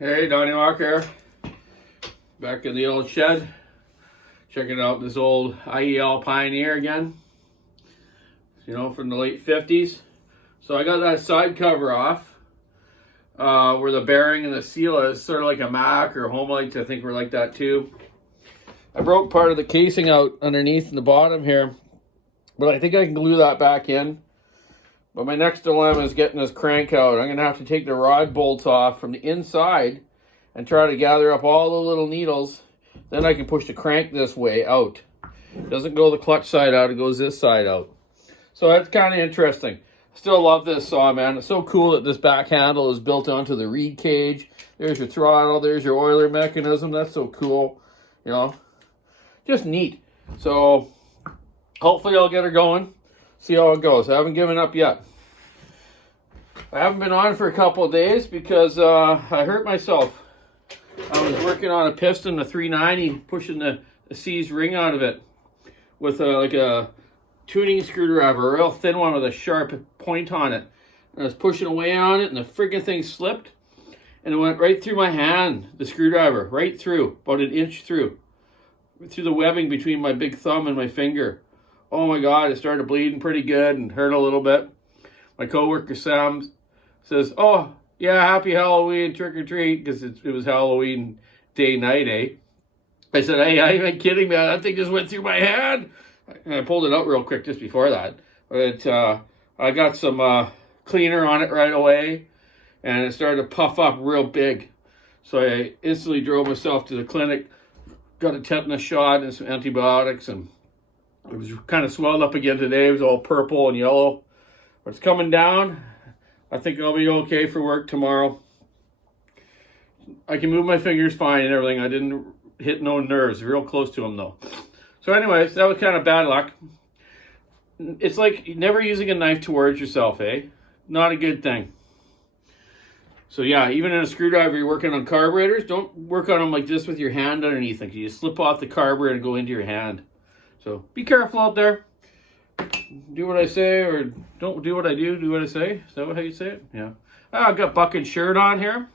Hey, Donny here. Back in the old shed. Checking out this old IEL Pioneer again. From the late 50s. So I got that side cover off. Where the bearing and the seal is sort of like a Mac or home lights. I think were like that too. I broke part of the casing out underneath in the bottom here. But I think I can glue that back in. But my next dilemma is getting this crank out. I'm going to have to take the rod bolts off from the inside and try to gather up all the little needles. Then I can push the crank this way out. It doesn't go the clutch side out, it goes this side out. So that's kind of interesting. I still love this saw, man. It's so cool that this back handle is built onto the reed cage. There's your throttle, there's your oiler mechanism. That's so cool. Just neat. So hopefully I'll get her going. See how it goes. I haven't given up yet. I haven't been on for a couple of days because I hurt myself. I was working on a piston, a 390, pushing the C's ring out of it with like a tuning screwdriver, a real thin one with a sharp point on it. And I was pushing away on it, and the friggin' thing slipped, and it went right through my hand, the screwdriver, right through, about an inch through the webbing between my big thumb and my finger. Oh my God, it started bleeding pretty good and hurt a little bit. My coworker Sam says, "Oh, yeah, happy Halloween, trick or treat," because it was Halloween day, night, eh? I said, "Hey, I ain't kidding, man. That thing just went through my hand." And I pulled it out real quick just before that. But I got some cleaner on it right away, and it started to puff up real big. So I instantly drove myself to the clinic, got a tetanus shot and some antibiotics, and it was kind of swelled up again today. It was all purple and yellow. But it's coming down. I think I'll be okay for work tomorrow. I can move my fingers fine and everything. I didn't hit no nerves. Real close to them, though. So anyways, that was kind of bad luck. It's like never using a knife towards yourself, eh? Not a good thing. So yeah, even in a screwdriver, you're working on carburetors, don't work on them like this with your hand underneath them. You slip off the carburetor and go into your hand. So be careful out there. Do what I say, or don't do what I do. Do what I say. Is that how you say it? Yeah. I've got Bucket's shirt on here.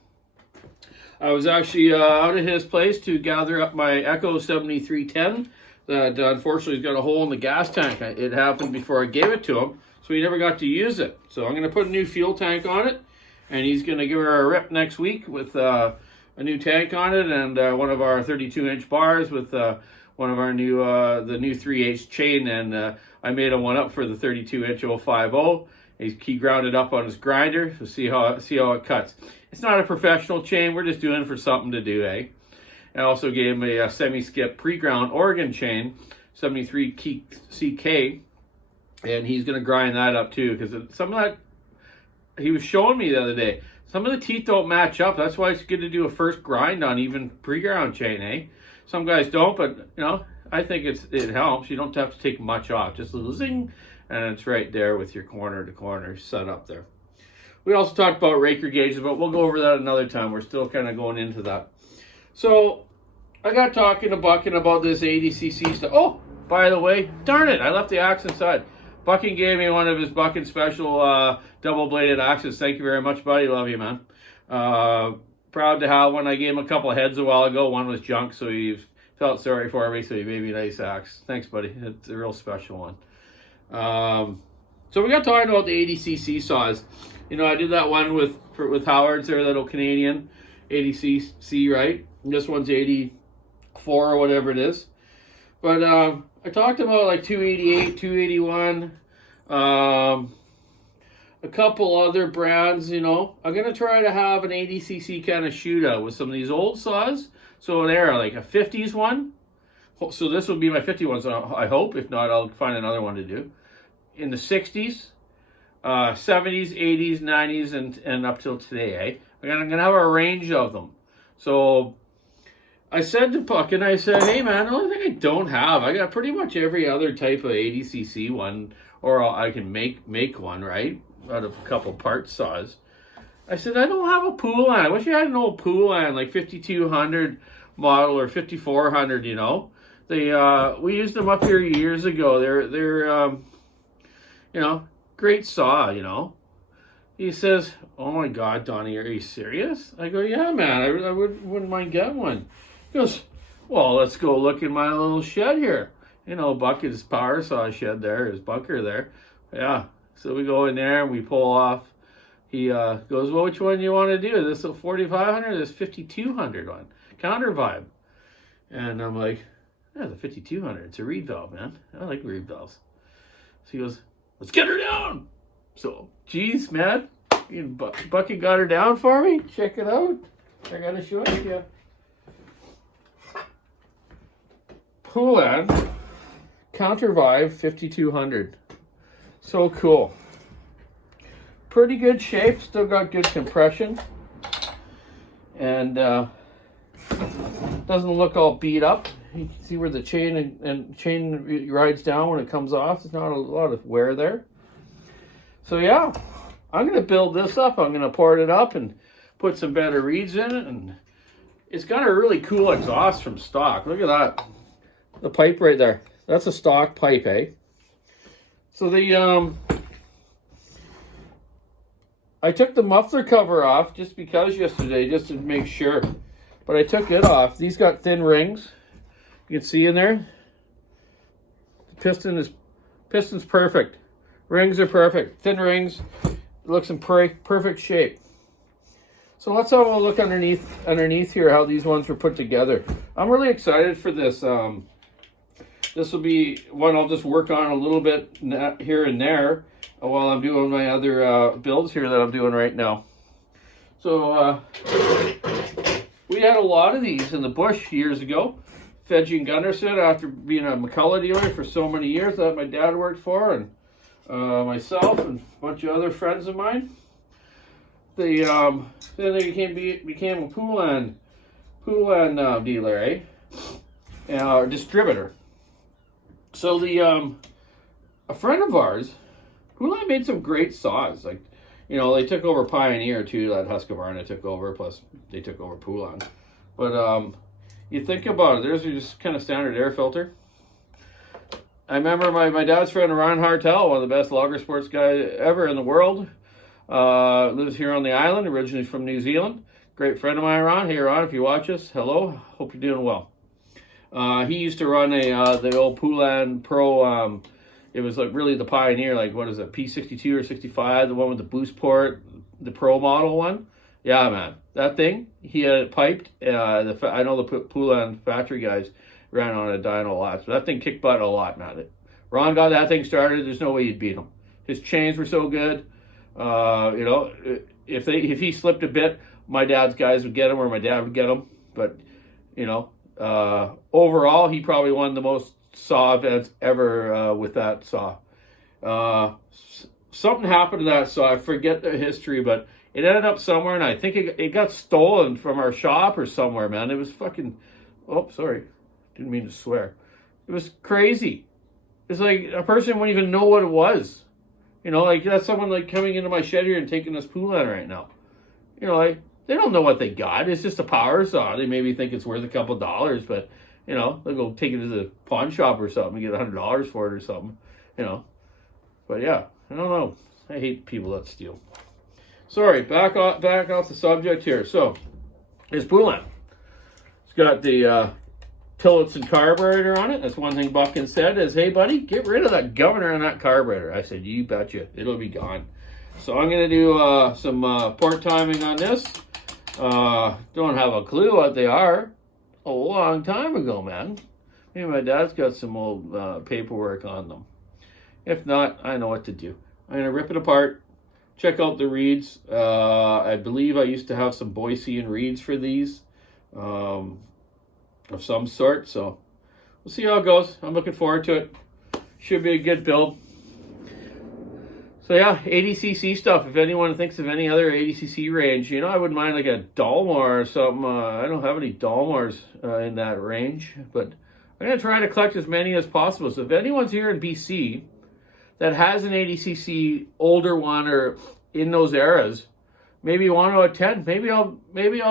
I was actually out at his place to gather up my Echo 7310 that unfortunately has got a hole in the gas tank. It happened before I gave it to him, so he never got to use it. So I'm going to put a new fuel tank on it, and he's going to give her a rip next week with a new tank on it and one of our 32-inch bars with one of our new the new 3/8 chain, and I made him one up for the 32-inch 050. He ground it up on his grinder to see how it cuts. It's not a professional chain. We're just doing it for something to do, eh? I also gave him a semi-skip pre-ground Oregon chain, 73 CK, and he's going to grind that up too, because some of that he was showing me the other day. Some of the teeth don't match up. That's why it's good to do a first grind on even pre-ground chain, eh? Some guys don't, but I think it helps. You don't have to take much off. Just a little zing, and it's right there with your corner to corner set up there. We also talked about raker gauges, but we'll go over that another time. We're still kind of going into that. So I got talking to Buckin about this 80cc stuff. Oh, by the way, darn it, I left the axe inside. Buckin gave me one of his Buckin special double-bladed axes. Thank you very much, buddy. Love you, man. Proud to have one. I gave him a couple of heads a while ago. One was junk, so he felt sorry for me, so he made me a nice axe. Thanks, buddy. It's a real special one. So we got talking about the 80cc saws. I did that one with Howard's, their little Canadian 80cc, right? And this one's 84 or whatever it is. But I talked about like 288, 281, a couple other brands, I'm going to try to have an 80cc kind of shootout with some of these old saws. So an era, like a 50s one. So this will be my 50 one, so I hope. If not, I'll find another one to do. In the 60s, 70s, 80s, 90s, and up till today, eh? I'm going to have a range of them. So I said to Puck, and I said, hey man, the only thing I don't have, I got pretty much every other type of 80cc one, or I can make one, right? Out of a couple part saws. I said, I don't have a poulan. I wish I had an old poulan, like 5200 model or 5400, we used them up here years ago. They're great saw, He says, "Oh my God, Donny, are you serious?" I go, "Yeah, man, I wouldn't mind getting one." He goes, "Well, let's go look in my little shed here. You know, Bucket's power saw shed there, his bunker there." Yeah, so we go in there and we pull off. He goes, "Well, which one do you want to do? This 4500, this 5200 one, counter vibe." And I'm like, "Yeah, the 5200. It's a reed valve, man. I like reed valves." So he goes, "Let's get her down." So, geez, man, Bucket got her down for me. Check it out. I gotta show it to you. Poulan Counter Vibe 5200. So cool. Pretty good shape. Still got good compression. And doesn't look all beat up. You can see where the chain rides down when it comes off. There's not a lot of wear there. So yeah, I'm going to build this up. I'm going to port it up and put some better reeds in it. And it's got a really cool exhaust from stock. Look at that. The pipe right there. That's a stock pipe, eh? So the I took the muffler cover off just because yesterday, just to make sure. But I took it off. These got thin rings. You can see in there. The piston's perfect. Rings are perfect. Thin rings. It looks in perfect shape. So let's have a look underneath here how these ones were put together. I'm really excited for this. This will be one I'll just work on a little bit here and there while I'm doing my other builds here that I'm doing right now. So we had a lot of these in the bush years ago. Fedge and Gunderson, after being a McCullough dealer for so many years that my dad worked for, and myself and a bunch of other friends of mine. Then they became a poulan dealer, eh? Distributor. So a friend of ours, Poulan made some great saws. Like, you know, they took over Pioneer too. That Husqvarna took over. Plus, they took over Poulan. But you think about it. There's just kind of standard air filter. I remember my dad's friend Ron Hartel, one of the best logger sports guys ever in the world. Lives here on the island, originally from New Zealand. Great friend of mine, Ron. Hey, Ron, if you watch us, hello. Hope you're doing well. He used to run the old Poulan Pro. It was like really the Pioneer, like what is it, P62 or 65, the one with the boost port, the Pro model one. Yeah, man, that thing, he had it piped. I know the Poulan factory guys ran on a dyno a lot, so that thing kicked butt a lot, man. Ron got that thing started. There's no way you'd beat him. His chains were so good. You know, if he slipped a bit, my dad's guys would get him, or my dad would get him. But you know, overall, he probably won the most saw events ever with that saw. Something happened to that saw. I forget the history, but it ended up somewhere, and I think it got stolen from our shop or somewhere, man. It was fucking... Oh, sorry. Didn't mean to swear. It was crazy. It's like a person wouldn't even know what it was. You know, like that's someone like coming into my shed here and taking this Poulan right now. You know, like they don't know what they got. It's just a power saw. They maybe think it's worth a couple dollars, but you know, they'll go take it to the pawn shop or something and get $100 for it or something. You know, but yeah, I don't know. I hate people that steal. Sorry, back off the subject here. So, it's Poulan. It's got the Tillotson carburetor on it. That's one thing Buckin said is, "Hey, buddy, get rid of that governor on that carburetor." I said, "You betcha. It'll be gone." So I'm going to do some port timing on this. Don't have a clue what they are. A long time ago, man. Maybe my dad's got some old paperwork on them. If not, I know what to do. I'm going to rip it apart. Check out the reeds. I believe I used to have some Boise and reeds for these. Of some sort, so we'll see how it goes. I'm looking forward to it. Should be a good build. So yeah, 80cc stuff. If anyone thinks of any other 80cc range, you know, I wouldn't mind like a Dalmor or something. I don't have any Dalmors in that range, but I'm going to try to collect as many as possible. So if anyone's here in BC that has an 80cc older one or in those eras, maybe 1 out of 10, maybe I'll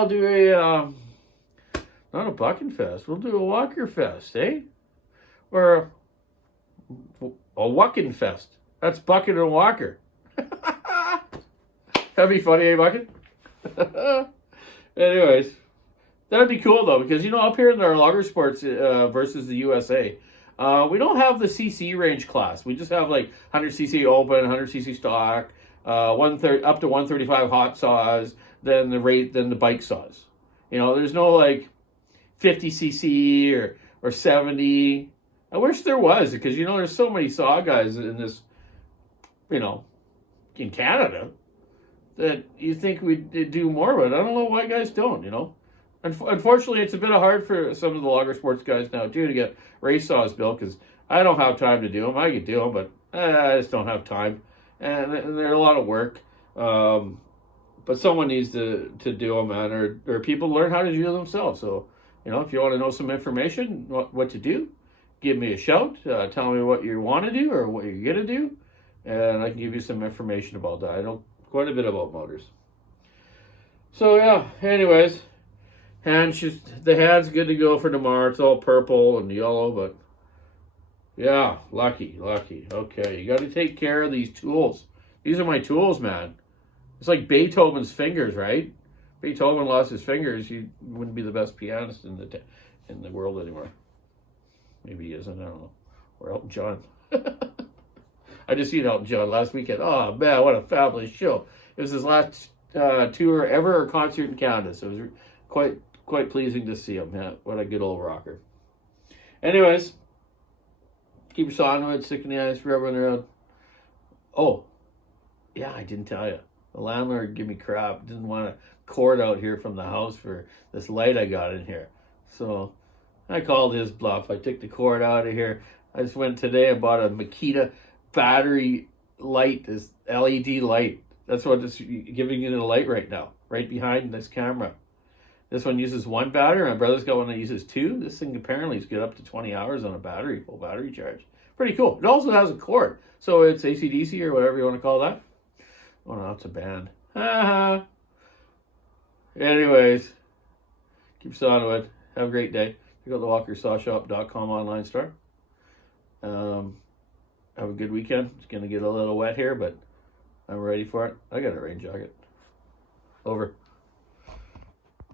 do a not a Bucking Fest. We'll do a Walker Fest, eh? Or a Wucking Fest. That's Bucket and Walker. That'd be funny, eh, Bucket? Anyways, that'd be cool though, because you know, up here in our logger sports versus the USA, we don't have the CC range class. We just have like 100cc open, 100cc stock, 130 up to 135 hot saws, then the bike saws. You know, there's no like 50cc or 70. I wish there was, because you know, there's so many saw guys in this, you know, in Canada, that you think we'd do more, but I don't know why guys don't, you know. Unfortunately, it's a bit hard for some of the logger sports guys now, too, to get race saws built, because I don't have time to do them. I could do them, but I just don't have time. And they're a lot of work. But someone needs to do them, man, or people learn how to do them themselves. So, you know, if you want to know some information, what to do, give me a shout. Tell me what you want to do or what you're going to do, and I can give you some information about that. I know quite a bit about motors. So, yeah, anyways, the hand's good to go for tomorrow. It's all purple and yellow, but yeah, lucky. Okay, you got to take care of these tools. These are my tools, man. It's like Beethoven's fingers, right? Beethoven lost his fingers. He wouldn't be the best pianist in the world anymore. Maybe he isn't. I don't know. Or Elton John. I just seen Elton John last weekend. Oh man, what a fabulous show! It was his last tour ever or concert in Canada, so it was quite pleasing to see him. Yeah, what a good old rocker. Anyways, keep your saw on it, stick in the ice, rubbing around. Oh, yeah, I didn't tell you. The landlord gave me crap. Didn't want a cord out here from the house for this light I got in here. So I called his bluff. I took the cord out of here. I just went today and bought a Makita battery light, this LED light. That's what is giving you the light right now, right behind this camera. This one uses one battery. My brother's got one that uses two. This thing apparently is good up to 20 hours on a battery, full battery charge. Pretty cool. It also has a cord. So it's AC/DC or whatever you want to call that. Oh no, it's a band. Anyways, keep sawing wood. Have a great day. Check out the walkersawshop.com online store. Have a good weekend. It's going to get a little wet here, but I'm ready for it. I got a rain jacket. Over.